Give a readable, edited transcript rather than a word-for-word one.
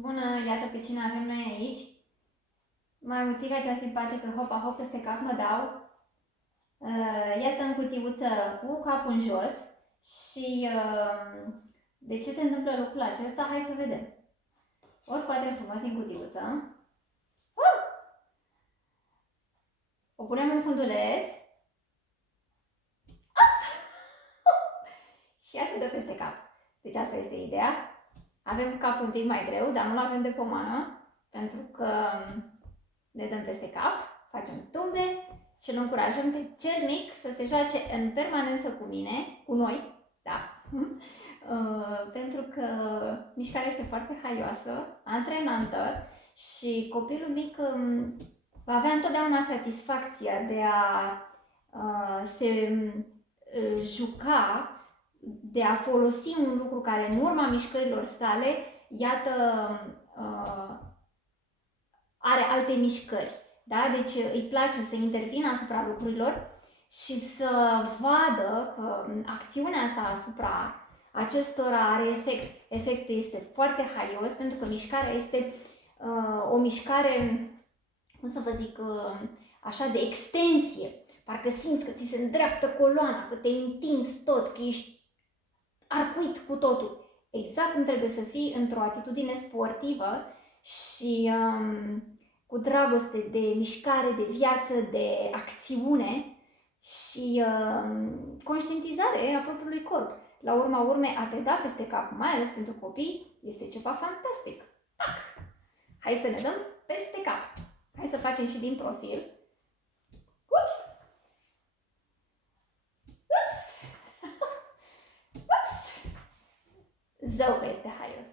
Bună, iată pe cine avem noi aici. Maimuțica cea simpatică, hopa hop, peste cap mă dau. Ea stă în cutiuță cu capul în jos și de ce se întâmplă lucrul acesta? Hai să vedem. O scoatem frumos din cutiuță. O punem în funduleț. Și ea se dă peste cap. Deci asta este ideea. Avem capul un pic mai greu, dar nu-l avem de pomană, pentru că ne dăm peste cap, facem tumbe și îl încurajăm pe cel mic să se joace în permanență cu mine, cu noi, da, pentru că mișcarea este foarte haioasă, antrenantă și copilul mic va avea întotdeauna satisfacția de a se juca, de a folosi un lucru care în urma mișcărilor sale, iată, are alte mișcări. Da? Deci îi place să intervină asupra lucrurilor și să vadă că acțiunea asta asupra acestora are efect. Efectul este foarte haios pentru că mișcarea este o mișcare, cum să vă zic, așa de extensie. Parcă simți că ți se îndreaptă coloana, că te-ai întins tot, că ești arcuit cu totul. Exact cum trebuie să fii într-o atitudine sportivă și cu dragoste de mișcare, de viață, de acțiune și conștientizare a propriului corp. La urma urmei, a te da peste cap, mai ales pentru copii, este ceva fantastic. Pac! Hai să ne dăm peste cap. Hai să facem și din profil. Ups! Ups! Ups! Zău că este haios.